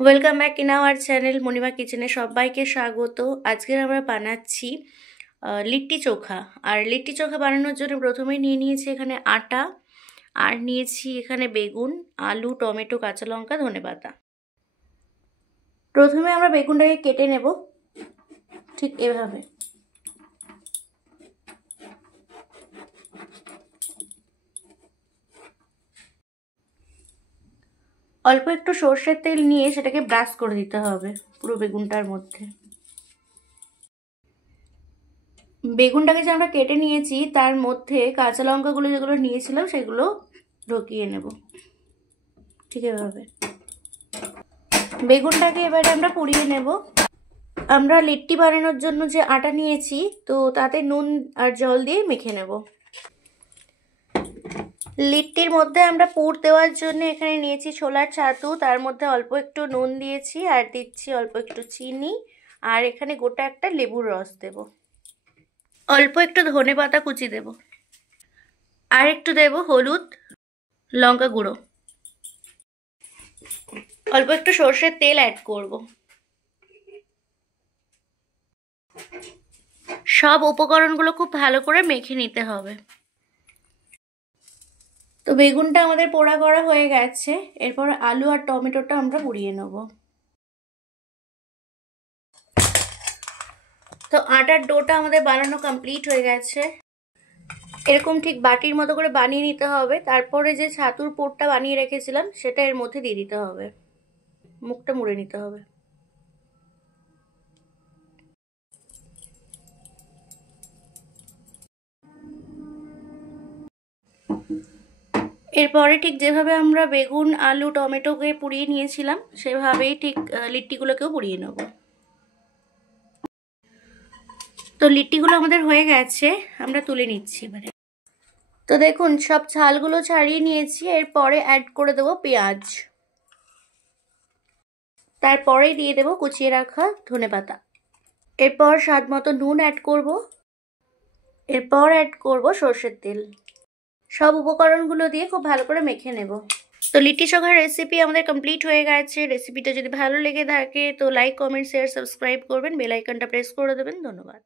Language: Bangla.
Welcome back in our channel Monima কিচেনে সবাইকে স্বাগত। আজকের আমরা বানাচ্ছি লিট্টি চোখা। আর লিট্টি চোখা বানানোর জন্য প্রথমেই নিয়ে নিয়েছি এখানে আটা, আর নিয়েছি এখানে বেগুন, আলু, টমেটো, কাঁচা লঙ্কা, ধনেপাতা। প্রথমে আমরা বেগুনটাকে কেটে নেব ঠিক এভাবে। অল্প একটু সর্ষের তেল নিয়ে সেটাকে ব্রাশ করে দিতে হবে পুরো বেগুনটার মধ্যে। বেগুনটাকে যে আমরা কেটে নিয়েছি তার মধ্যে কাঁচা লঙ্কাগুলো যেগুলো নিয়েছিলাম সেগুলো ঢুকিয়ে নেব ঠিক এভাবে। বেগুনটাকে এবারে আমরা পুড়িয়ে নেব। আমরা লিট্টি বানানোর জন্য যে আটা নিয়েছি তো তাতে নুন আর জল দিয়ে মেখে নেব। লিট্টির মধ্যে আমরা পুর দেওয়ার জন্য এখানে নিয়েছি ছোলার ছাতু, তার মধ্যে অল্প একটু নুন দিয়েছি আর দিচ্ছি অল্প একটু চিনি, আর এখানে গোটা একটা লেবুর রস দেব। অল্প একটু ধনেপাতা কুচি দেব, আর একটু দেব হলুদ, লঙ্কা গুঁড়ো, অল্প একটু সর্ষের তেল অ্যাড করব। সব উপকরণগুলো খুব ভালো করে মেখে নিতে হবে। তো বেগুনটা আমাদের পোড়া করা হয়ে গেছে, এরপর আলু আর টমেটোটা আমরা পুড়িয়ে নেব। তো আটার ডোটা আমাদের বানানো কমপ্লিট হয়ে গেছে। এরকম ঠিক বাটির মতো করে বানিয়ে নিতে হবে। তারপরে যে ছাতুর পুরটা বানিয়ে রেখেছিলাম সেটা এর মধ্যে দিয়ে দিতে হবে, মুখটা মুড়ে নিতে হবে। এরপরে ঠিক যেভাবে আমরা বেগুন, আলু, টমেটোকে পুড়িয়ে নিয়েছিলাম সেভাবেই ঠিক লিট্টিগুলোকেও পুড়িয়ে নেব। তো লিট্টিগুলো আমাদের হয়ে গেছে, আমরা তুলে নিচ্ছি এবারে। তো দেখুন সব ছালগুলো ছাড়িয়ে নিয়েছি। এরপরে অ্যাড করে দেবো পেঁয়াজ, তারপরেই দিয়ে দেবো কুচিয়ে রাখা ধনেপাতা। এরপর স্বাদ মতো নুন অ্যাড করব, এরপর অ্যাড করব সর্ষের তেল। সব উপকরণগুলো দিয়ে খুব ভালো করে মেখে নেব। তো লিট্টি চোখার রেসিপি আমাদের কমপ্লিট হয়ে গেছে। রেসিপিটা যদি ভালো লেগে থাকে তো লাইক, কমেন্ট, শেয়ার, সাবস্ক্রাইব করবেন, বেল আইকনটা প্রেস করে দেবেন। ধন্যবাদ।